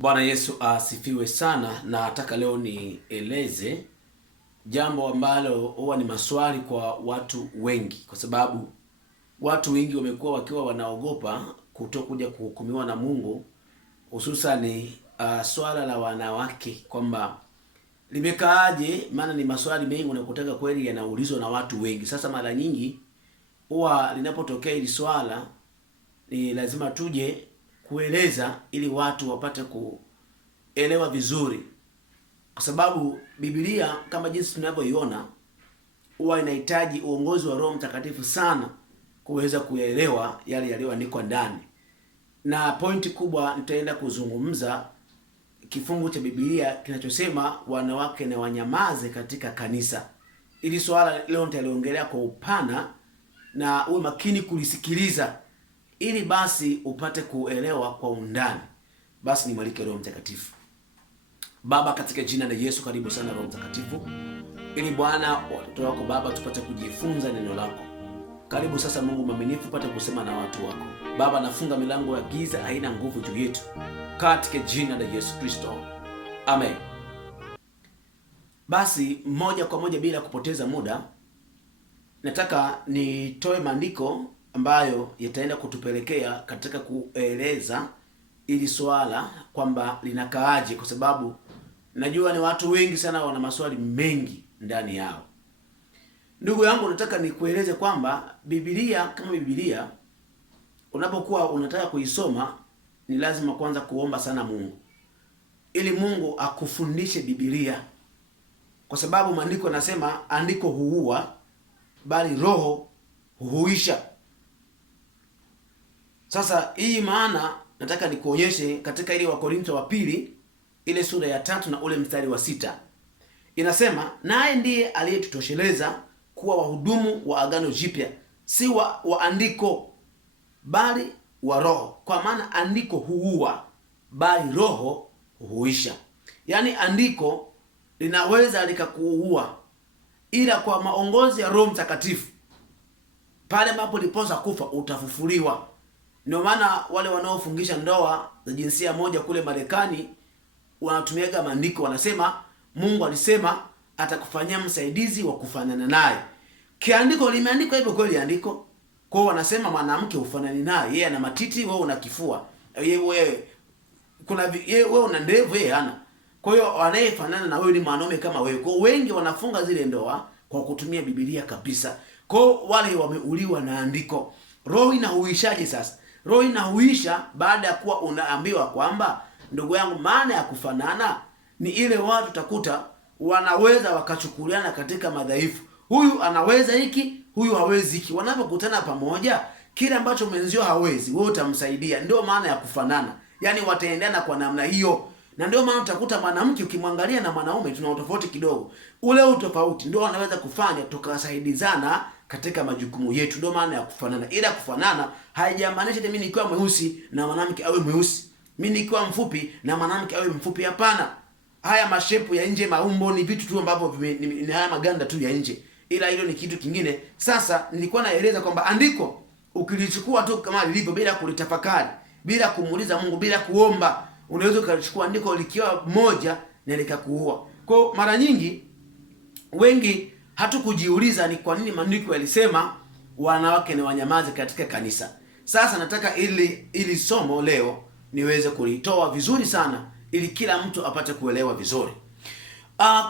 Bwana Yesu asifiwe sana. Na nataka leo nieleze jambo ambalo huwa ni maswali kwa watu wengi, kwa sababu watu wengi wamekuwa wakiwa wanaogopa kutokuja kuhukumiwa na Mungu, hususan swala la wanawake, kwamba limekaaje. Maana ni maswali mengi unakotaka kweli yanaulizwa na watu wengi. Sasa mara nyingi huwa linapotokea hili swala ni lazima tuje kueleza ili watu wapate kuelewa vizuri, kwa sababu Biblia kama jinsi tunavyoiona huwa inahitaji uongozi wa Roho Mtakatifu sana kuweza kuelewa yale yaliyoandikwa ndani. Na pointi kubwa nitaenda kuzungumza kifungu cha Biblia kinachosema wanawake na wanyamaze katika kanisa. Ili swala leo nitaliongelea kwa upana na uwe makini kulisikiliza, ili basi upate kuelewa kwa undani. Basi nimwalike Roho Mtakatifu. Baba, katika jina la Yesu, karibu sana Roho Mtakatifu, ili Bwana watoto wako Baba tupate kujifunza neno lako. Karibu sasa Mungu mwaminifu, upate kusema na watu wako Baba. Nafunga milango ya giza, haina nguvu juu yetu, katika jina la Yesu Kristo, amen. Basi moja kwa moja bila kupoteza muda, nataka nitoe maandiko ambayo yataenda kutupelekea katika kueleza ili swala kwamba linakaaje, kwa sababu najua ni watu wengi sana wana maswali mengi ndani yao. Ndugu yangu, nataka nikueleze kwamba Biblia kama Biblia unapokuwa unataka kuisoma ni lazima kwanza kuomba sana Mungu, ili Mungu akufundishe Biblia, kwa sababu maandiko yanasema andiko huua bali roho huhuisha. Sasa hii maana nataka nikuonyeshe katika ile Wakorintho wa pili ile sura ya 3 na ule mstari wa 6. Inasema, naye ndiye aliyetutosheleza kuwa wahudumu wa agano jipya, si wa andiko bali wa roho, kwa maana andiko huua bali roho huhuisha. Yaani andiko linaweza likakuua, ila kwa maongozi ya Roho Mtakatifu pale ambapo liposa kufa utafufuliwa. Ndio maana wale wanaofungisha ndoa za jinsia moja kule Marekani wanatumiaga maandiko, wanasema Mungu alisema atakufanyia msaidizi wa kufanana naye. Kiandiko limeandikwa hivyo kweli andiko. Kwa hiyo wanasema mwanamke ufanani naye, yeye ana matiti, wewe una kifua. Wewe una ndevu, yeye hana. Kwa hiyo anayefanana na wewe ni mwanaume kama wewe. Kwa wengi wanafunga zile ndoa kwa kutumia Biblia kabisa. Kwa wale wameuliwa na andiko. Roho inahuishaje sasa? Roho inahuisha baada ya kuwa unaambiwa kwamba, ndugu yangu, maana ya kufanana ni ile watu takuta wanaweza wakachukuliana katika madhaifu. Huyu anaweza hiki, huyu hawezi hiki. Wanapokutana pamoja, kile ambacho mwenzio hawezi, wewe utamsaidia. Ndio maana ya kufanana. Yaani wataendana kwa namna hiyo. Na ndio maana utakuta mwanamke ukimwangalia na mwanaume tuna utofauti kidogo. Ule utofauti ndio wanaweza kufanya tukasaidizana katika majukumu yetu. Ndio maana ya kufanana. Ila kufanana haijamaanisha mimi nikiwa mweusi na mwanamke awe mweusi, mimi nikiwa mfupi na mwanamke awe mfupi. Hapana. Haya mashepu ya nje, maumbo ni vitu tu ambavyo ni haya maganda tu ya nje, ila hilo ni kitu kingine. Sasa nilikuwa naeleza kwamba andiko ukilichukua tu kama lilivyo bila kulitafakari, bila kumuuliza Mungu, bila kuomba, unaweza ukalichukua andiko likiwa moja na likakuua. Kwa mara nyingi wengi hatukujiuliza ni kwa nini maandiko yalisema wanawake ni wanyamaze katika kanisa. Sasa nataka ili somo leo niweze kulitoa vizuri sana, ili kila mtu apate kuelewa vizuri.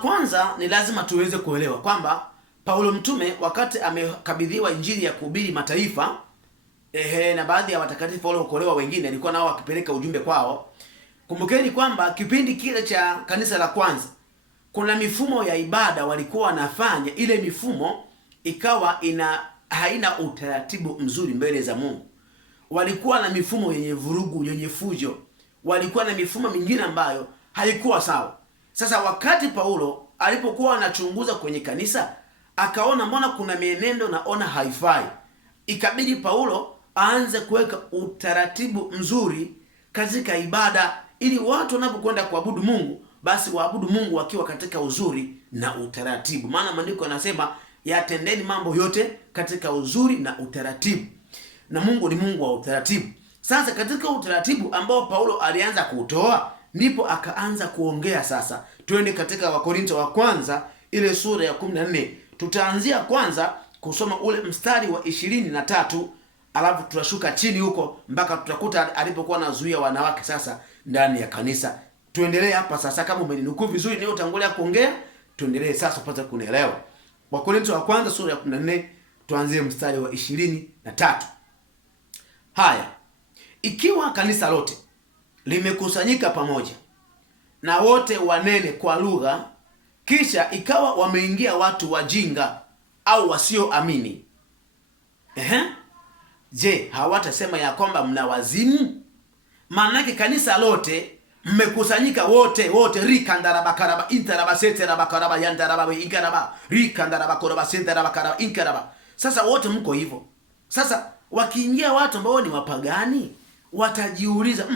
Kwanza ni lazima tuweze kuelewa kwamba Paulo mtume wakati amekabidhiwa injili ya kuhubiri mataifa, na baadhi ya watakatifu waliokolewa wengine alikuwa nao akipeleka ujumbe kwao. Kumbukeni kwamba kipindi kile cha kanisa la kwanza kuna mifumo ya ibada walikuwa wanafanya, ile mifumo ikawa haina utaratibu mzuri mbele za Mungu. Walikuwa na mifumo yenye vurugu, yenye fujo. Walikuwa na mifumo mingine ambayo haikuwa sawa. Sasa wakati Paulo alipokuwa anachunguza kwenye kanisa, akaona mbona kuna mienendo naona haifai. Ikabidi Paulo aanze kuweka utaratibu mzuri katika ibada, ili watu wanapokwenda kuabudu Mungu basi waabudu Mungu wakiwa katika uzuri na utaratibu. Maana maandiko yanasema yatendeni mambo yote katika uzuri na utaratibu, na Mungu ni Mungu wa utaratibu. Sasa katika utaratibu ambao Paulo alianza kutoa ndipo akaanza kuongea sasa. Twende katika Wakorinto wa kwanza ile sura ya 14. Tutaanzia kwanza kusoma ule mstari wa 23, alafu tutashuka chini huko mpaka tutakuta alipokuwa anazuia wanawake sasa ndani ya kanisa. Tuendelee hapa sasa, kama umeninukuu vizuri niliotangulia kuongea, tuendelee sasa upate kunielewa. Wakorinto wa kwanza sura ya 14, tuanzie mstari wa 23. Haya, ikiwa kanisa lote limekusanyika pamoja na wote wanene kwa lugha, kisha ikawa wameingia watu wajinga au wasioamini, je, hawatasema ya kwamba mna wazimu? Maanake kanisa lote mmekusanyika wote rikandaraba karaba intaraba seteraba karaba yandaraba inkaraba rikandaraba koraba seteraba karaba inkaraba. Sasa wote mko hivyo. Sasa wakiingia watu ambao ni wapagani, watajiuliza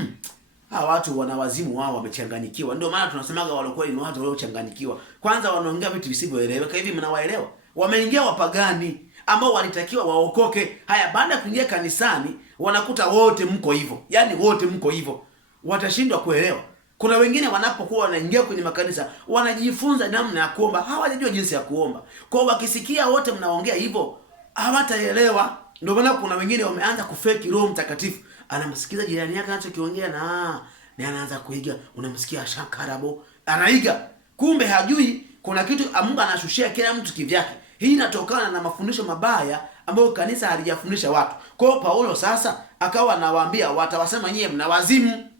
hawa watu wana wazimu, wao wamechanganyikiwa. Ndio maana tunasemaga walokole ni watu waliochanganyikiwa. Kwanza wanaongea vitu visivyoeleweka. Hivi mnawaelewa? Wameingia wapagani ambao walitakiwa waokoke. Haya, baada ya kuingia kanisani wanakuta wote mko hivyo. Yaani wote mko hivyo. Watashindwa kuelewa. Kuna wengine wanapokuwa wanaingia kwenye makanisa wanajifunza namna ya kuomba, hawajajua jinsi ya kuomba. Kwa hiyo wakisikia wote mnaongea hivyo, hawataelewa. Ndio maana kuna wengine wameanza kufeki Roho Mtakatifu. Anamsikiza jirani yake anachokiongea na anaanza kuiga. Unamsikia shakarabo, anaiga. Kumbe hajui kuna kitu Mungu anashushia kila mtu kivyake. Hii inatokana na mafundisho mabaya ambayo kanisa halijafundisha watu. Kwa hiyo Paulo sasa akawa anawaambia watawasema nyie mna wazimu.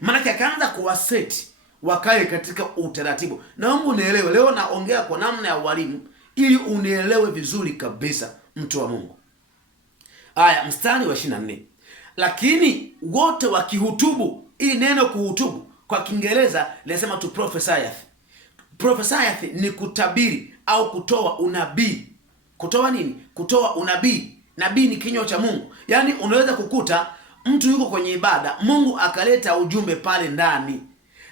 Maana akaanza kuwaseti wakae katika utaratibu. Naomba unielewe, leo naongea kwa namna ya walimu ili unielewe vizuri kabisa, mtu wa Mungu. Haya, mstari wa 24. Lakini wote wakihutubu. Hii neno kuhutubu kwa Kiingereza linasema to prophesieth. Prophesieth ni kutabiri au kutoa unabii. Kutoa nini? Kutoa unabii. Nabii ni kinywa cha Mungu. Yaani unaweza kukuta mtu yuko kwenye ibada, Mungu akaleta ujumbe pale ndani.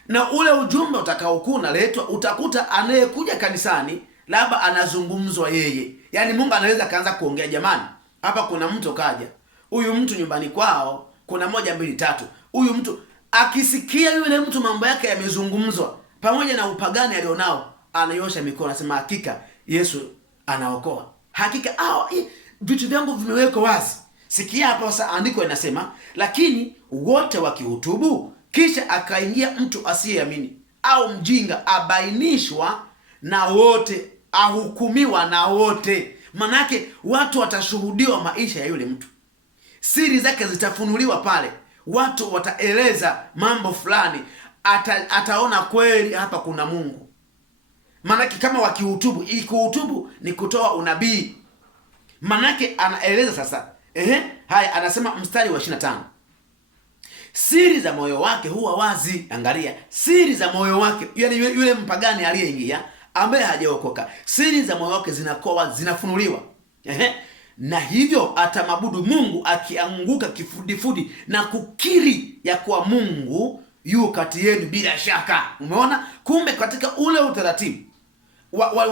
Na ule ujumbe utakaokuwa unaletwa, utakuta anayekuja kanisani labda anazungumzwa yeye. Yaani Mungu anaweza kaanza kuongea, jamani, hapa kuna mtu kaja. Huyu mtu nyumbani kwao kuna 1 2 3. Huyu mtu akisikia yule mtu mambo yake yamezungumzwa pamoja na upagani alionao, anayosha mikono anasema hakika Yesu anaokoa. Hakika vitu vyangu vimewekwa wazi. Sikia hapa sasa, andiko linasema lakini wote wakihutubu, kisha akaingia mtu asiyeamini au mjinga, abainishwa na wote, ahukumiwa na wote. Manake watu watashuhudiwa maisha ya yule mtu, siri zake zitafunuliwa pale, watu wataeleza mambo fulani, ataona kweli hapa kuna Mungu. Manake kama wakihutubu, kuhutubu ni kutoa unabii. Manake anaeleza sasa. Haya, anasema mstari wa 25. Siri za moyo wake huwa wazi. Angalia, siri za moyo wake, yani yule mpagani aliyeingia ambaye hajaokoka, siri za moyo wake zinakuwa zinafunuliwa. Na hivyo atamabudu Mungu akianguka kifudifudi na kukiri ya kuwa Mungu yu kati yenu bila shaka. Umeona? Kumbe katika ule utaratibu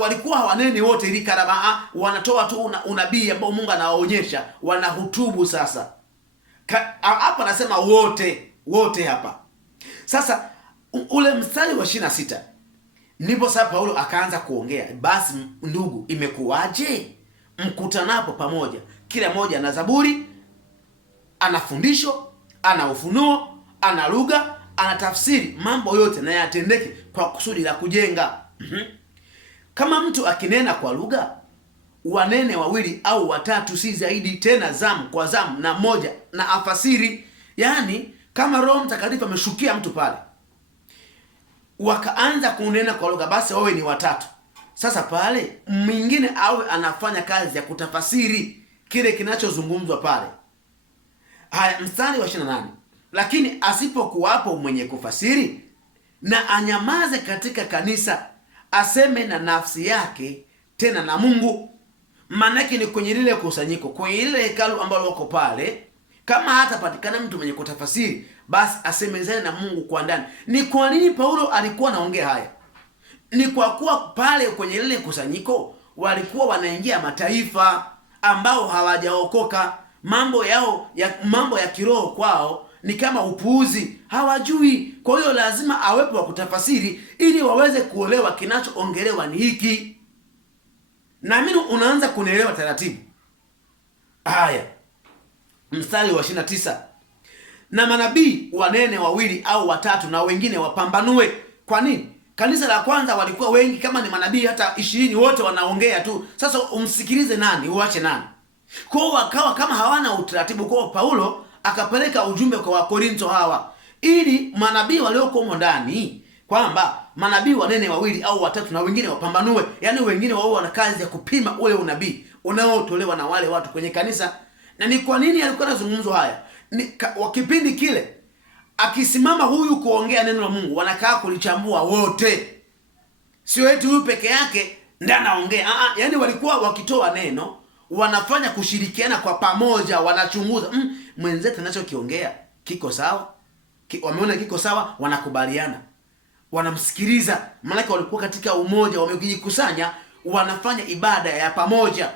walikuwa hawaneni wote ili karaba, wanatoa tu unabii ambao Mungu anawaonyesha, wanahutubu sasa. Hapa anasema wote hapa. Sasa ule mstari wa 26 ndipo sasa Paulo akaanza kuongea. Basi ndugu, imekuwaje mkutanapo pamoja, kila mmoja ana zaburi, ana fundisho, ana ufunuo, ana lugha, ana tafsiri, mambo yote na yatendeke kwa kusudi la kujenga. Kama mtu akinena kwa lugha, wanene 2 au 3, si zaidi, tena zamu kwa zamu, na moja na afasiri. Yaani kama Roho Mtakatifu ameshukia mtu pale, wakaanza kunena kwa lugha, basi wawe ni 3. Sasa pale mwingine awe anafanya kazi ya kutafasiri kile kinachozungumzwa pale. Haya, mstari wa 28. Lakini asipokuwapo mwenye kufasiri, na anyamaze katika kanisa, aseme na nafsi yake, tena na Mungu. Maanake ni kwenye lile kusanyiko, kwenye lile hekalu ambalo wako pale, kama hata patikana mtu mwenye kutafasiri, basi asemezane na Mungu kwa ndani. Ni kwa nini Paulo alikuwa anaongea haya? Ni kwa kuwa pale kwenye lile kusanyiko walikuwa wanaingia mataifa ambao hawajaokoka. Mambo ya kiroho kwao ni kama upuuzi, hawajui. Kwa hiyo lazima awepo wa kutafasiri ili waweze kuelewa kinachoongelewa ni hiki. Naamini unaanza kunielewa taratibu. Haya, mstari wa 29, na manabii wanene 2 au 3 na wengine wapambanue. Kwa nini? Kanisa la kwanza walikuwa wengi, kama ni manabii hata 20 wote wanaongea tu. Sasa umsikilize nani, uache nani? Kwa hiyo wakawa kama hawana utaratibu. Kwa Paulo akapeleka ujumbe kwa Wakorintho hawa, ili manabii waliokuwa ndani, kwamba manabii wanene 2 au 3 na wengine wapambanue. Yaani wengine wao wana kazi ya kupima ule unabii unaotolewa na wale watu kwenye kanisa. Na ni kwa nini alikuwa anazungumzwa haya? Wa kipindi kile akisimama huyu kuongea neno la Mungu, wanakaa kulichambua wote, sio eti huyu peke yake ndiye anaongea. Yaani walikuwa wakitoa neno wanafanya kushirikiana kwa pamoja, wanachunguza mwenzetu anachokiongea kiko sawa, wameona kiko sawa, wanakubaliana, wanamsikiliza. Maana walikuwa katika umoja, wamejikusanya, wanafanya ibada ya pamoja.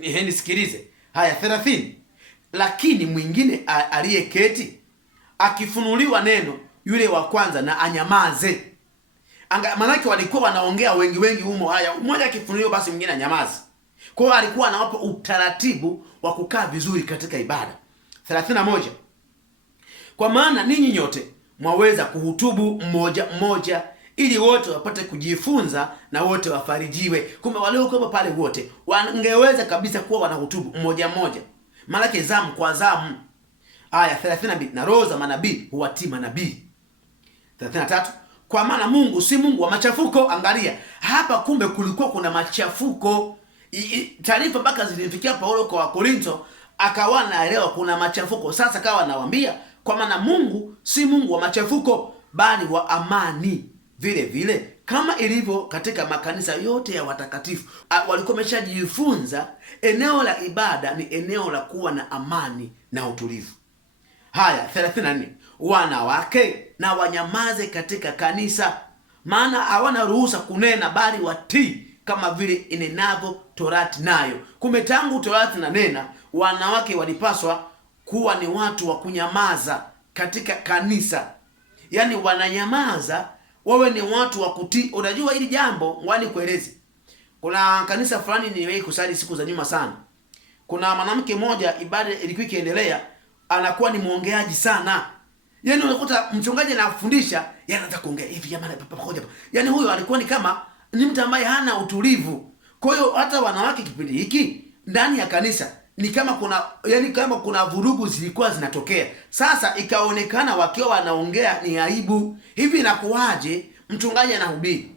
Nisikilize. Haya, 30, lakini mwingine aliyeketi akifunuliwa neno, yule wa kwanza na anyamaze. Maana walikuwa wanaongea wengi humo. Haya, mmoja akifunuliwa basi mwingine anyamaze. Kwa hiyo alikuwa anawapa utaratibu wa kukaa vizuri katika ibada. 31, kwa maana ninyi nyote mwaweza kuhutubu mmoja mmoja, ili wote wapate kujifunza na wote wafarijiwe. Kumbe waliokuwa pale wote wangeweza kabisa kuwa wanahutubu mmoja mmoja, maana zamu kwa zamu. Aya 32, na roho za manabii huwatii manabii. 33, kwa maana Mungu si Mungu wa machafuko. Angalia hapa, kumbe kulikuwa kuna machafuko. Taarifa mpaka zilimfikia Paulo kwa Wakorintho, akawa naelewa kuna machafuko. Sasa kawa anawaambia kwa maana Mungu si Mungu wa machafuko, bali wa amani. Vile vile kama ilivyo katika makanisa yote ya watakatifu, walikuwa wameshajifunza eneo la ibada ni eneo la kuwa na amani na utulivu. Haya 34, wanawake na wanyamaze katika kanisa, maana hawana ruhusa kunena, bali watii kama vile inenavyo Torati nayo. Kumbe tangu Torati na nena, wanawake walipaswa kuwa ni watu wa kunyamaza katika kanisa. Yaani wananyamaza, wawe ni watu wa kutii. Unajua hili jambo, ngwani kueleze. Kuna kanisa fulani niliwahi kusali siku za nyuma sana. Kuna mwanamke mmoja, ibada ilikuwa ikiendelea, anakuwa ni muongeaji sana. Yaani unakuta mchungaji anafundisha, yeye anaanza kuongea hivi, jamani pamoja. Yaani huyo alikuwa ni kama ni mtu ambaye hana utulivu. Kwa hiyo hata wanawake kipindi hiki ndani ya kanisa ni kama kuna vurugu zilikuwa zinatokea. Sasa ikaonekana wakiwa wanaongea ni aibu. Hivi inakuwaje mchungaji anahubiri,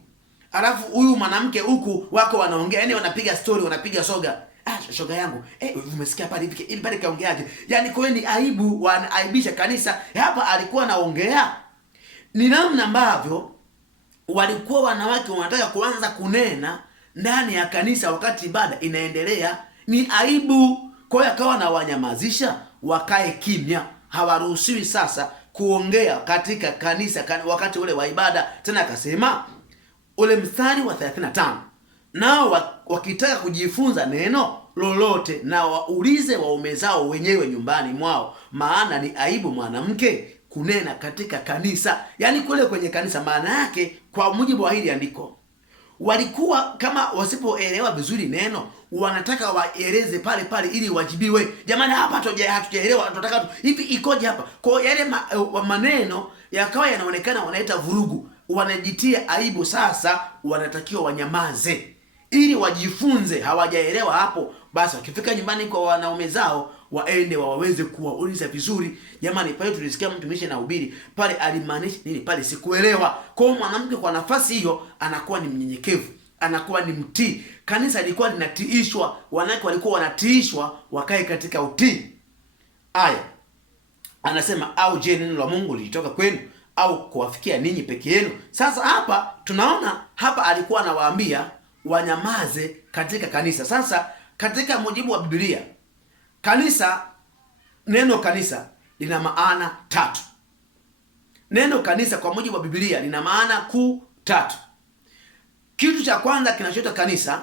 alafu huyu mwanamke huku wako wanaongea, yani wanapiga story, wanapiga soga. Shoga yangu, umesikia pale hivi, ili pale kaongeaje? Yani kwa ni aibu, wanaaibisha kanisa. Hapa alikuwa anaongea ni namna ambavyo walikuwa wanawake wanataka kuanza kunena ndani ya kanisa wakati ibada inaendelea. Ni aibu. Kwa hiyo akawa na wanyamazisha, wakae kimya, hawaruhusiwi sasa kuongea katika kanisa wakati ule wa ibada. Tena akasema ule mstari wa 35, nao wakitaka kujifunza neno lolote na waulize waume zao wenyewe nyumbani mwao, maana ni aibu mwanamke kunena katika kanisa. Yaani kule kwenye kanisa, maana yake kwa mujibu wa hili andiko, walikuwa kama wasipoelewa vizuri neno, wanataka waeleze pale pale ili wajibiwe. Jamani, hapa hatujaelewa, tunataka hivi ikoje hapa. Kwa yale maneno yakawa yanaonekana wanaita vurugu, wanajitia aibu. Sasa wanatakiwa wanyamaze ili wajifunze. Hawajaelewa hapo, basi wakifika nyumbani kwa wanaume zao waende waweze kuwauliza vizuri. Jamani, pale tulisikia mtumishi na hubiri pale, alimaanisha nini pale? Sikuelewa. Kwa hiyo mwanamke kwa nafasi hiyo anakuwa ni mnyenyekevu, anakuwa ni mtii. Kanisa lilikuwa linatiishwa, wanawake walikuwa wanatiishwa wakae katika utii. Aya anasema, au je, neno la Mungu lilitoka kwenu au kuwafikia ninyi peke yenu? Sasa hapa tunaona hapa alikuwa anawaambia wanyamaze katika kanisa. Sasa katika mujibu wa Biblia, kanisa, neno kanisa lina maana 3. Neno kanisa kwa mujibu wa Biblia lina maana kuu 3. Kitu cha kwanza kinachoitwa kanisa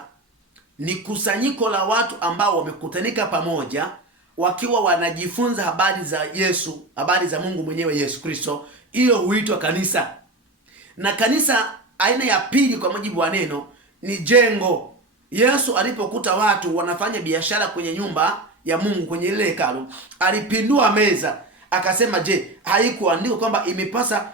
ni kusanyiko la watu ambao wamekutanika pamoja wakiwa wanajifunza habari za Yesu, habari za Mungu mwenyewe Yesu Kristo, hiyo huitwa kanisa. Na kanisa aina ya pili kwa mujibu wa neno ni jengo. Yesu alipokuta watu wanafanya biashara kwenye nyumba ya Mungu, kwenye ile hekalu, alipindua meza akasema, je, haikuandikwa kwamba imepasa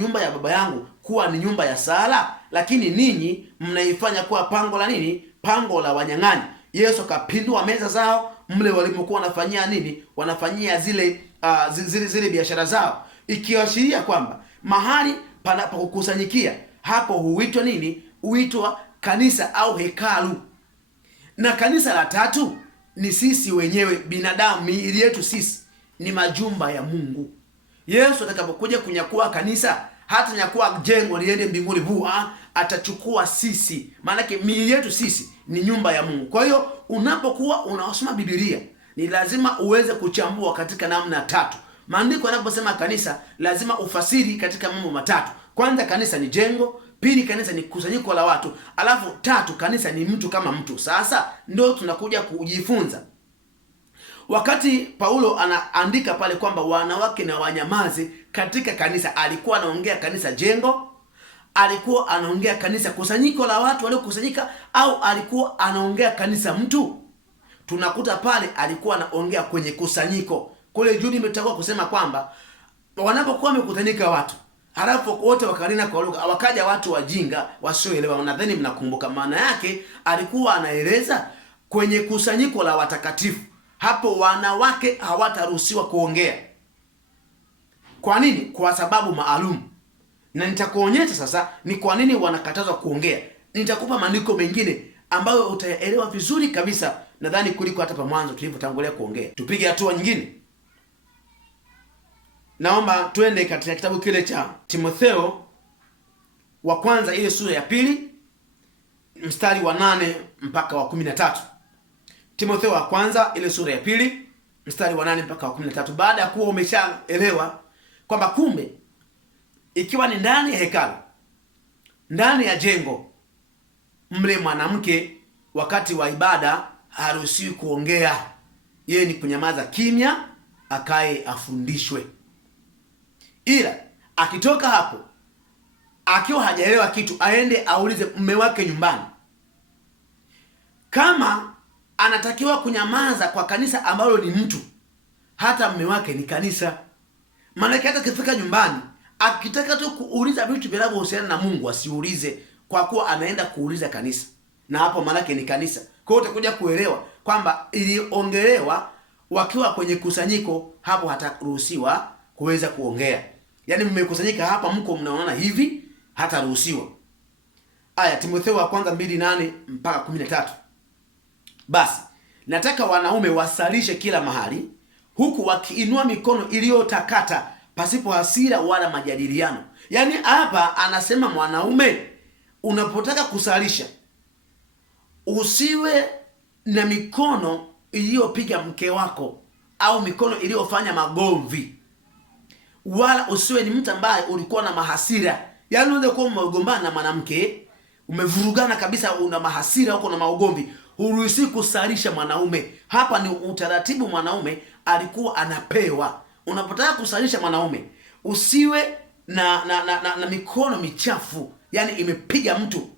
nyumba ya Baba yangu kuwa ni nyumba ya sala, lakini ninyi mnaifanya kuwa pango la nini? Pango la wanyang'anyi. Yesu akapindua meza zao mle walimokuwa wanafanyia nini? Wanafanyia zile biashara zao, ikiashiria kwamba mahali panapokusanyikia hapo huitwa nini? Huitwa kanisa au hekalu. Na kanisa la tatu ni sisi wenyewe binadamu, miili yetu sisi ni majumba ya Mungu. Yesu atakapokuja kunyakua kanisa, hata nyakua jengo liende mbinguni bua, atachukua sisi. Maana yake miili yetu sisi ni nyumba ya Mungu. Kwa hiyo unapokuwa unasoma Biblia ni lazima uweze kuchambua katika namna tatu. Maandiko yanaposema kanisa, lazima ufasiri katika mambo matatu. Kwanza, kanisa ni jengo; pili, kanisa ni kusanyiko la watu; alafu tatu, kanisa ni mtu kama mtu. Sasa ndio tunakuja kujifunza. Wakati Paulo anaandika pale kwamba wanawake na wanyamaze katika kanisa, alikuwa anaongea kanisa jengo, alikuwa anaongea kanisa kusanyiko la watu waliokusanyika, au alikuwa anaongea kanisa mtu? Tunakuta pale alikuwa anaongea kwenye kusanyiko. Kule juu nimetakiwa kusema kwamba wanapokuwa wamekutanika watu, halafu wote wakanena kwa lugha, wakaja watu wajinga wasioelewa. Nadhani mnakumbuka maana yake. Alikuwa anaeleza kwenye kusanyiko la watakatifu, hapo wanawake hawataruhusiwa kuongea. Kwa nini? Kwa sababu maalum, na nitakuonyesha sasa ni kwa nini wanakatazwa kuongea. Nitakupa maandiko mengine ambayo utaelewa vizuri kabisa, nadhani kuliko hata pa mwanzo tulipotangulia kuongea. Tupige hatua nyingine. Naomba twende katika kitabu kile cha Timotheo wa kwanza, ile sura ya pili, mstari wa 8 mpaka wa 13. Timotheo wa kwanza, ile sura ya pili, mstari wa 8 mpaka wa 13. Baada ya kuwa umeshaelewa kwamba kumbe ikiwa ni ndani ya hekalu, ndani ya jengo, mle mwanamke wakati wa ibada haruhusiwi kuongea. Yeye ni kunyamaza kimya, akae afundishwe. Ila akitoka hapo akiwa hajaelewa kitu, aende aulize mume wake nyumbani. Kama anatakiwa kunyamaza kwa kanisa ambalo ni mtu, hata mume wake ni kanisa. Maana hata kifika nyumbani akitaka tu kuuliza vitu vinavyohusiana na Mungu asiulize, kwa kuwa anaenda kuuliza kanisa, na hapo maana yake ni kanisa. Kwa hiyo utakuja kuelewa kwamba iliongelewa wakiwa kwenye kusanyiko, hapo hataruhusiwa kuweza kuongea. Yaani mmekusanyika hapa, mko mnaonana hivi, hataruhusiwa. Aya, Timotheo wa kwanza 2:8 mpaka 13. Basi nataka wanaume wasalishe kila mahali, huku wakiinua mikono iliyotakata, pasipo hasira wala majadiliano. Yaani hapa anasema mwanaume, unapotaka kusalisha usiwe na mikono iliyopiga mke wako au mikono iliyofanya magomvi, wala usiwe ni mtu ambaye ulikuwa na mahasira. Yaani unaweza kuwa umegombana na mwanamke, umevurugana kabisa, una mahasira huko na maugomvi, huruhusi kusalisha mwanaume. Hapa ni utaratibu mwanaume alikuwa anapewa. Unapotaka kusalisha mwanaume, usiwe na mikono michafu, yani imepiga mtu.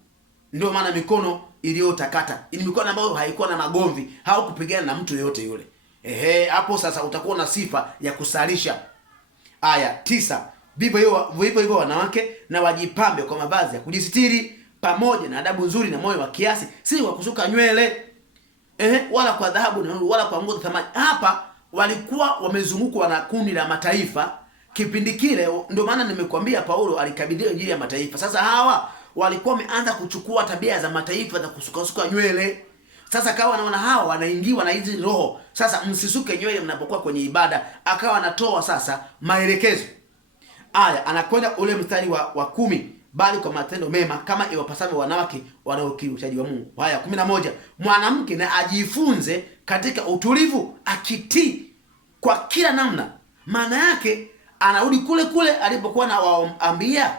Ndio maana mikono iliyotakata ni mikono ambayo haikuwa na magomvi au kupigana na mtu yoyote yule. Hapo sasa utakuwa na sifa ya kusalisha. Aya 9. Vivyo hivyo wanawake na wajipambe kwa mavazi ya kujisitiri, pamoja na adabu nzuri na moyo wa kiasi, si kwa kusuka nywele wala kwa dhahabu na wala kwa nguo za thamani. Hapa walikuwa wamezungukwa na kundi la mataifa kipindi kile. Ndio maana nimekuambia Paulo alikabidhiwa injili ya mataifa. Sasa hawa walikuwa wameanza kuchukua tabia za mataifa za kusuka nywele. Sasa akawa anaona hawa wanaingiwa na hizi roho. Sasa msisuke nywele mnapokuwa kwenye ibada. Akawa anatoa sasa maelekezo. Aya, anakwenda ule mstari wa 10, bali kwa matendo mema kama iwapasavyo wanawake wanaokiri uchaji wa Mungu. Haya 11, mwanamke na ajifunze katika utulivu, akitii kwa kila namna. Maana yake anarudi kule kule alipokuwa na waambia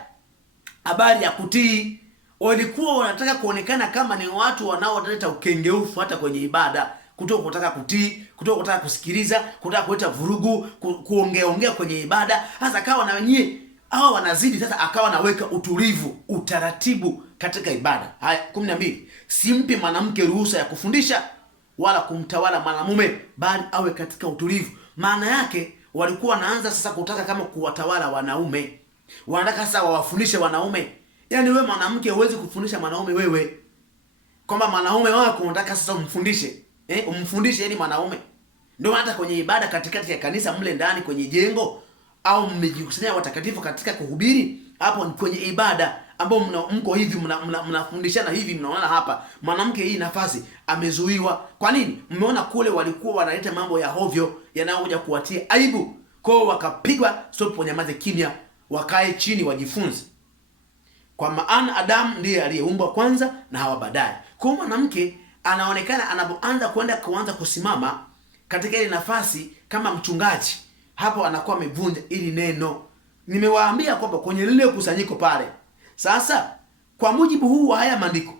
habari ya kutii. Walikuwa wanataka kuonekana kama ni watu wanaoleta ukengeufu hata kwenye ibada, kutoka kutaka kutii, kutoka kutaka kusikiliza, kutaka kuleta vurugu, kuongea kwenye ibada. Sasa akawa na wenyewe hao wanazidi, sasa akawa naweka utulivu, utaratibu katika ibada. Haya, 12, simpi mwanamke ruhusa ya kufundisha wala kumtawala mwanamume, bali awe katika utulivu. Maana yake walikuwa wanaanza sasa kutaka kama kuwatawala wanaume, wanataka sasa wawafundishe wanaume. Yaani wewe mwanamke huwezi kufundisha mwanaume wewe, kwamba mwanaume wako unataka sasa umfundishe, umfundishe yani mwanaume. Ndio hata kwenye ibada katikati ya kanisa mle ndani kwenye jengo, au mmejikusanya watakatifu katika kuhubiri, hapo ni kwenye ibada ambao mko hivi mnafundishana hivi, mnaona hapa mwanamke hii nafasi amezuiwa. Kwa nini? Mmeona kule walikuwa wanaleta mambo ya hovyo yanayokuja kuwatia aibu. Kwao wakapigwa, stop, wanyamaze kimya, wakae chini wajifunze. Kwa maana Adamu ndiye aliyeumbwa kwanza na Hawa baadaye. Kwa mwanamke anaonekana anapoanza kuanza kusimama katika ile nafasi kama mchungaji, hapo anakuwa amevunja ili neno. Nimewaambia kwamba kwenye lile kusanyiko pale. Sasa kwa mujibu huu wa haya maandiko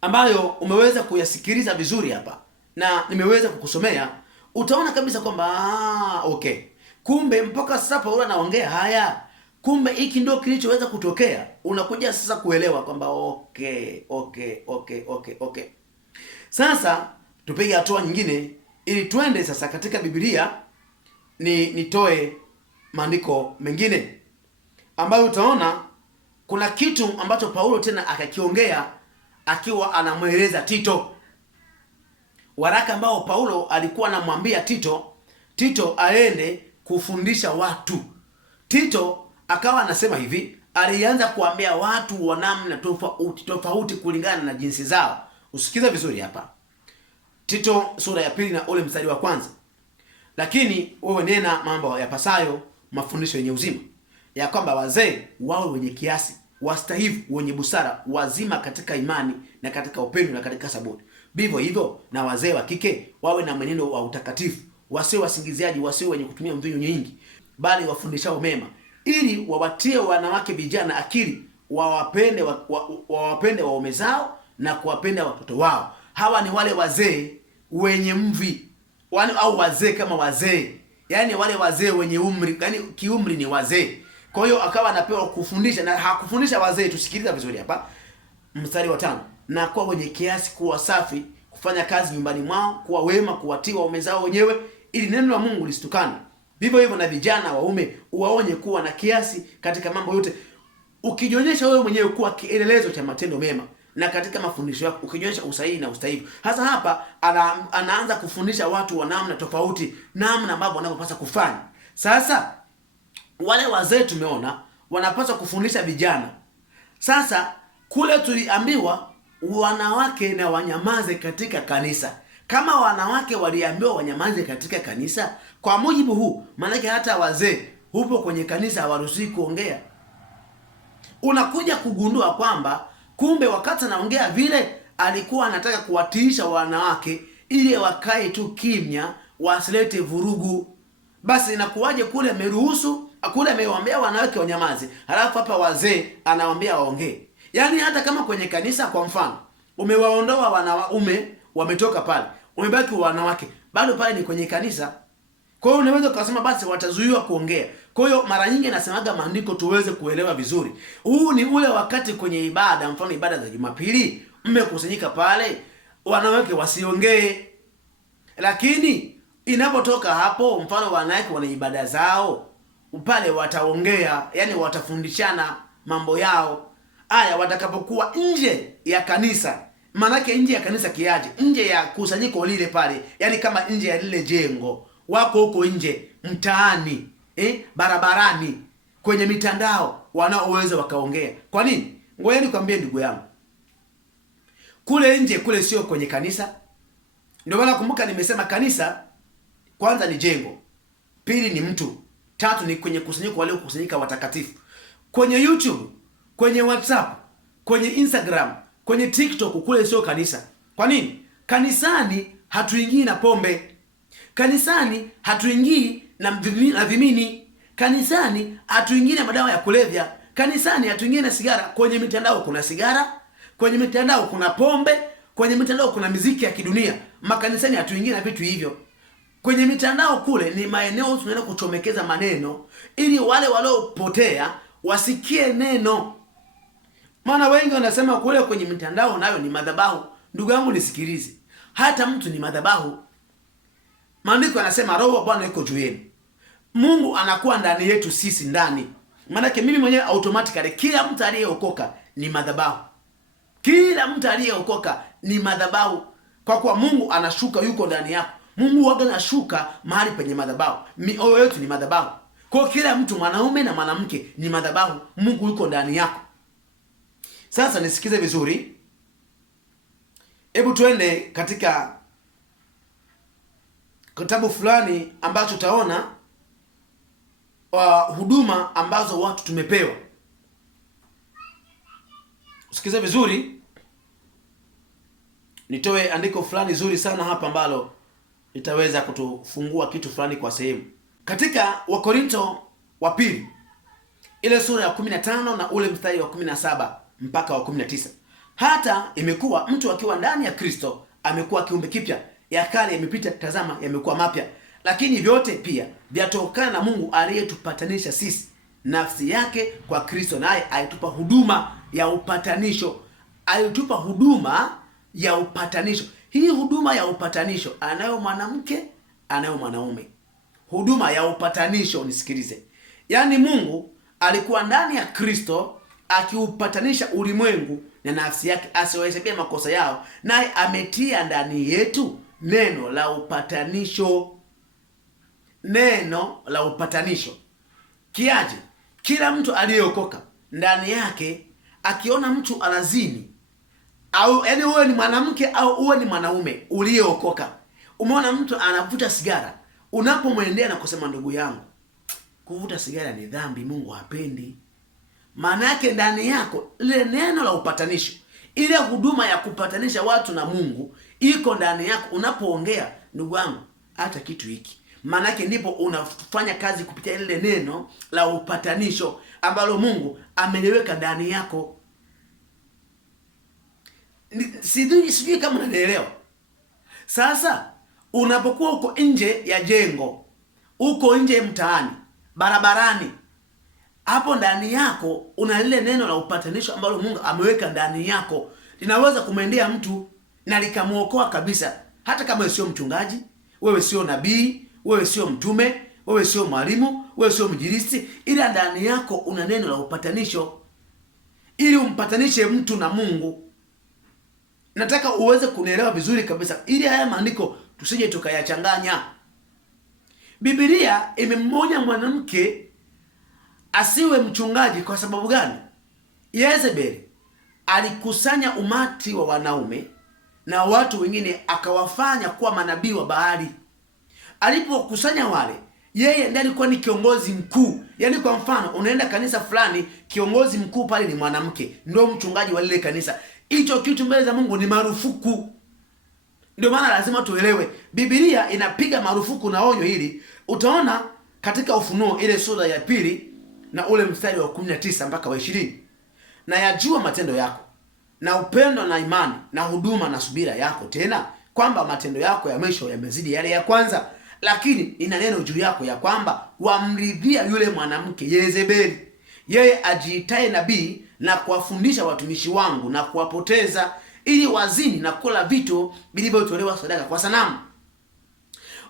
ambayo umeweza kuyasikiliza vizuri hapa na nimeweza kukusomea, utaona kabisa kwamba okay, kumbe mpaka sasa Paulo anaongea haya, kumbe hiki ndio kilichoweza kutokea. Unakuja sasa kuelewa kwamba okay. Sasa tupige hatua nyingine ili twende sasa katika Biblia. Nitoe maandiko mengine ambayo utaona kuna kitu ambacho Paulo tena akakiongea akiwa anamweleza Tito. Waraka ambao Paulo alikuwa anamwambia Tito aende kufundisha watu. Tito akawa anasema hivi, alianza kuambia watu wa namna tofauti kulingana na jinsi zao. Usikize vizuri hapa. Tito sura ya 2 na ule mstari wa 1. Lakini wewe nena mambo yapasayo mafundisho yenye uzima, ya kwamba wazee wawe wenye kiasi, wastahivu, wenye busara, wazima katika imani na katika upendo na katika saburi. Vivyo hivyo na wazee wa kike wawe na mwenendo wa utakatifu, wasiwe wasingiziaji, wasiwe wenye kutumia mvinyo nyingi, bali wafundishao mema, ili wawatie wanawake vijana akili, wawapende waume zao na kuwapenda watoto wao. Hawa ni wale wazee wenye mvi, au wazee kama wazee, yani wale wazee wenye umri, yani kiumri ni wazee. Kwa hiyo akawa anapewa kufundisha, na hakufundisha wazee. Tusikiliza vizuri hapa mstari wa 5, na kuwa wenye kiasi, kuwa safi, kufanya kazi nyumbani mwao, kuwa wema, kuwatii waume zao wenyewe, ili neno la Mungu lisitukane. Vivyo hivyo na vijana waume uwaonye kuwa na kiasi katika mambo yote, ukijionyesha wewe mwenyewe kuwa kielelezo cha matendo mema, na katika mafundisho yako ukijionyesha usahihi na ustahivu. Hasa hapa anaanza kufundisha watu wa namna tofauti, namna ambavyo wanapaswa kufanya. Sasa wale wazee tumeona wanapaswa kufundisha vijana. Sasa kule tuliambiwa wanawake na wanyamaze katika kanisa. Kama wanawake waliambiwa wanyamaze katika kanisa, kwa mujibu huu, maana hata wazee hupo kwenye kanisa hawaruhusiwi kuongea. Unakuja kugundua kwamba kumbe wakati anaongea vile alikuwa anataka kuwatiisha wanawake ili wakae tu kimya, wasilete vurugu. Basi inakuwaje kule ameruhusu, kule amewaambia wanawake wanyamaze, halafu hapa wazee anawaambia waongee. Yaani hata kama kwenye kanisa kwa mfano umewaondoa wanaume wametoka pale, umebaki wanawake, bado pale ni kwenye kanisa. Kwa hiyo unaweza kusema basi watazuiwa kuongea. Kwa hiyo mara nyingi nasemaga maandiko tuweze kuelewa vizuri. Huu ni ule wakati kwenye ibada, mfano ibada za Jumapili, mmekusanyika pale, wanawake wasiongee. Lakini inapotoka hapo, mfano wanawake wana ibada zao, pale wataongea, yani watafundishana mambo yao. Aya, watakapokuwa nje ya kanisa, manake nje ya kanisa kiaje? Nje ya kusanyiko lile pale, yani kama nje ya lile jengo, wako huko nje mtaani, barabarani, kwenye mitandao, wanaoweza wakaongea. Kwa nini? Ngoja nikwambie ndugu yangu, kule nje kule sio kwenye kanisa. Ndio maana kumbuka nimesema kanisa kwanza ni jengo, pili ni mtu, tatu ni kwenye kusanyiko wale kusanyika watakatifu. Kwenye YouTube, kwenye WhatsApp, kwenye Instagram, kwenye TikTok, kule sio kanisa. Kwa nini? Kanisani hatuingii na pombe. Kanisani hatuingii na vimini. Kanisani hatuingii na madawa ya kulevya. Kanisani hatuingii na sigara. Kwenye mitandao kuna sigara, kwenye mitandao kuna pombe, kwenye mitandao kuna muziki ya kidunia. makanisani hatuingii na vitu hivyo. Kwenye mitandao kule ni maeneo tunaenda kuchomekeza maneno ili wale waliopotea wasikie neno. Maana wengi wanasema kule kwenye mitandao nayo ni madhabahu. Ndugu yangu nisikilize, hata mtu ni madhabahu. Maandiko yanasema Roho wa Bwana yuko juu yenu. Mungu anakuwa ndani yetu sisi ndani. Maana mimi mwenyewe automatically, kila mtu aliyeokoka ni madhabahu. Kila mtu aliyeokoka ni madhabahu, kwa kuwa Mungu anashuka, yuko ndani yako. Mungu huwa anashuka mahali penye madhabahu. Mioyo yetu ni madhabahu. Kwa kila mtu, mwanaume na mwanamke, ni madhabahu. Mungu yuko ndani yako. Sasa nisikize vizuri. Hebu tuende katika kitabu fulani ambacho utaona huduma ambazo watu tumepewa. Usikize vizuri. Nitoe andiko fulani zuri sana hapa ambalo litaweza kutufungua kitu fulani kwa sehemu. Katika Wakorinto wa pili ile sura ya 15 na ule mstari wa 17 mpaka wa 19. Hata imekuwa mtu akiwa ndani ya Kristo amekuwa kiumbe kipya, ya kale yamepita, tazama yamekuwa mapya. Lakini vyote pia vyatokana na Mungu aliyetupatanisha sisi nafsi yake kwa Kristo, naye alitupa huduma ya upatanisho. Alitupa huduma ya upatanisho. Hii huduma ya upatanisho anayo mwanamke, anayo mwanaume. Huduma ya upatanisho, nisikilize. Yaani Mungu alikuwa ndani ya Kristo akiupatanisha ulimwengu na nafsi yake, asiwahesabie makosa yao, naye ametia ndani yetu neno la upatanisho. Neno la upatanisho. Kiaje? Kila mtu aliyeokoka ndani yake akiona mtu anazini, au yaani uwe ni mwanamke au uwe ni mwanaume uliyeokoka, umeona mtu anavuta sigara, unapomwendea na kusema, ndugu yangu, kuvuta sigara ni dhambi, Mungu hapendi. Maana yake ndani yako ile neno la upatanisho, ile huduma ya kupatanisha watu na Mungu iko ndani yako. Unapoongea, ndugu yangu, hata kitu hiki, maana yake ndipo unafanya kazi kupitia ile neno la upatanisho ambalo Mungu ameliweka ndani yako. Sijui kama unanielewa. Sasa unapokuwa uko nje ya jengo, uko nje mtaani, barabarani, hapo ndani yako una lile neno la upatanisho ambalo Mungu ameweka ndani yako. Linaweza kumwendea mtu na likamuokoa kabisa. Hata kama wewe sio mchungaji, wewe sio nabii, wewe sio mtume, wewe sio mwalimu, wewe sio mjilisti, ila ndani yako una neno la upatanisho ili umpatanishe mtu na Mungu. Nataka uweze kunielewa vizuri kabisa, ili haya maandiko tusije tukayachanganya. Biblia imemmoja mwanamke asiwe mchungaji. Kwa sababu gani? Yezebeli alikusanya umati wa wanaume na watu wengine akawafanya kuwa manabii wa Baali. Alipokusanya wale, yeye ndiye alikuwa ni kiongozi mkuu. Yaani kwa mfano, unaenda kanisa fulani, kiongozi mkuu pale ni mwanamke, ndio mchungaji wa lile kanisa. Hicho kitu mbele za Mungu ni marufuku. Ndio maana lazima tuelewe, Biblia inapiga marufuku na onyo hili. Utaona katika Ufunuo ile sura ya pili na ule mstari wa 19 mpaka wa 20. Na yajua matendo yako na upendo na imani na huduma na subira yako, tena kwamba matendo yako ya mwisho yamezidi yale ya kwanza. Lakini ina neno juu yako ya kwamba wamridhia yule mwanamke Yezebeli, yeye ajiitaye nabii, na kuwafundisha watumishi wangu na kuwapoteza, ili wazini na kula vitu vilivyotolewa sadaka kwa sanamu.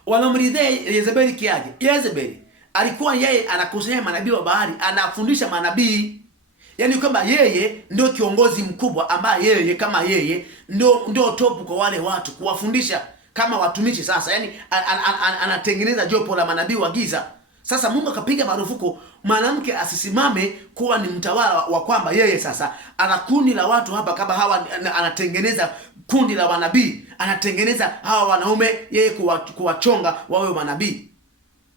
Wanamridhia Yezebeli kiaje? Yezebeli alikuwa yeye anakusanya manabii wa Baali, anafundisha manabii. Yaani kwamba yeye ndio kiongozi mkubwa, ambaye yeye kama yeye ndio top kwa wale watu, kuwafundisha kama watumishi. Sasa yani anatengeneza jopo la manabii wa giza. Sasa Mungu akapiga marufuku mwanamke asisimame kuwa ni mtawala wa kwamba yeye sasa ana kundi la watu hapa, kama hawa anatengeneza kundi la manabii, anatengeneza hawa wanaume yeye kuwachonga wawe manabii.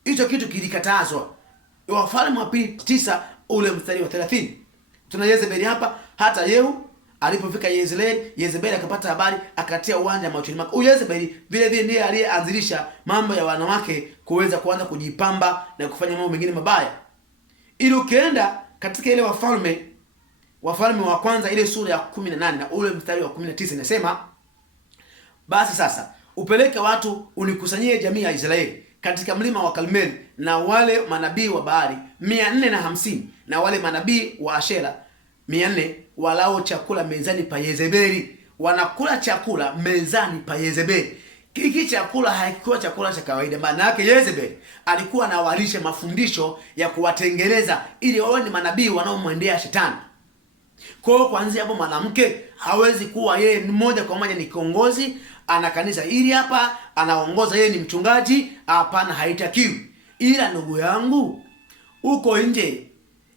Hicho kitu kilikatazwa. Wafalme wa pili 9 ule mstari wa 30. Tuna Yezebeli hapa. Hata Yehu alipofika Yezebeli akapata habari, akatia uwanja machoni mwake. Huyu Yezebeli vile vile ndiye aliyeanzilisha mambo ya wanawake kuweza kuanza kujipamba na kufanya mambo mengine mabaya. Ili ukienda katika ile Wafalme wa kwanza ile sura ya 18 na ule mstari wa 19 inasema, basi sasa upeleke watu unikusanyie jamii ya Israeli katika mlima wa Karmeli, na wale manabii wa Baali 450 na wale manabii wa Ashera 400 walao chakula mezani pa Yezebeli. Wanakula chakula mezani pa Yezebeli. Hiki chakula hakikuwa chakula cha kawaida. Maana yake Yezebeli alikuwa anawalisha mafundisho ya kuwatengeneza ili wawe ni manabii wanaomwendea shetani. Kwa hiyo kuanzia hapo mwanamke hawezi kuwa yeye mmoja kwa moja ni kiongozi, ana kanisa hili hapa, anaongoza, yeye ni mchungaji. Hapana, haitakiwi. Ila ndugu yangu, uko nje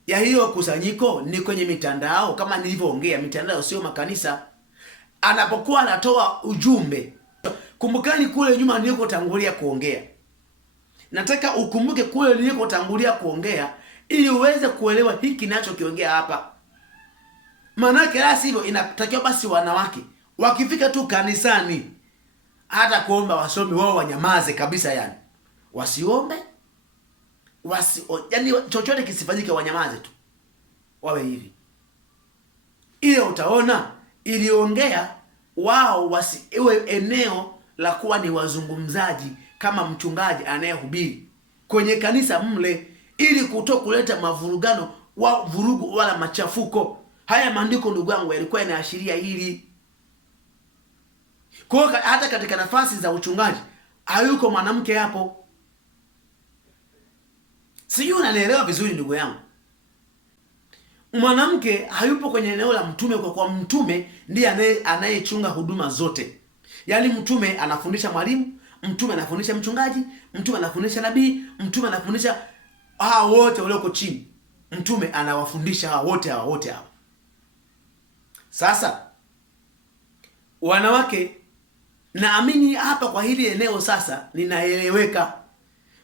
ya hiyo kusanyiko, ni kwenye mitandao kama nilivyoongea, mitandao sio makanisa. Anapokuwa anatoa ujumbe, kumbukani kule nyuma nilikotangulia kuongea. Nataka ukumbuke kule nilikotangulia kuongea ili uweze kuelewa hiki ninachokiongea hapa. Maana la sivyo inatakiwa basi wanawake wakifika tu kanisani, hata kuomba wasome wao wanyamaze kabisa, yani wasiombe, yani chochote kisifanyike, wanyamaze tu, wawe hivi. Ile utaona iliongea wao wasiwe eneo la kuwa ni wazungumzaji kama mchungaji anayehubiri kwenye kanisa mle, ili kuleta mavurugano wa vurugu wala machafuko. Haya maandiko ndugu yangu yalikuwa yanaashiria hili. Kwa hata katika nafasi za uchungaji hayuko mwanamke hapo. Sijui unanielewa vizuri ndugu yangu. Mwanamke hayupo kwenye eneo la mtume, kwa mtume ndiye anayechunga huduma zote. Yaani mtume anafundisha mwalimu, mtume anafundisha mchungaji, mtume anafundisha nabii, mtume anafundisha hao wote walioko chini. Mtume anawafundisha hao wote. Sasa wanawake, naamini hapa kwa hili eneo sasa linaeleweka.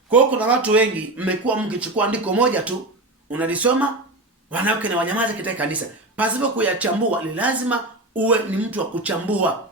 Kwa hiyo kuna watu wengi mmekuwa mkichukua andiko moja tu unalisoma, wanawake na wanyamaza katika kanisa, pasipo kuyachambua. Ni lazima uwe ni mtu wa kuchambua.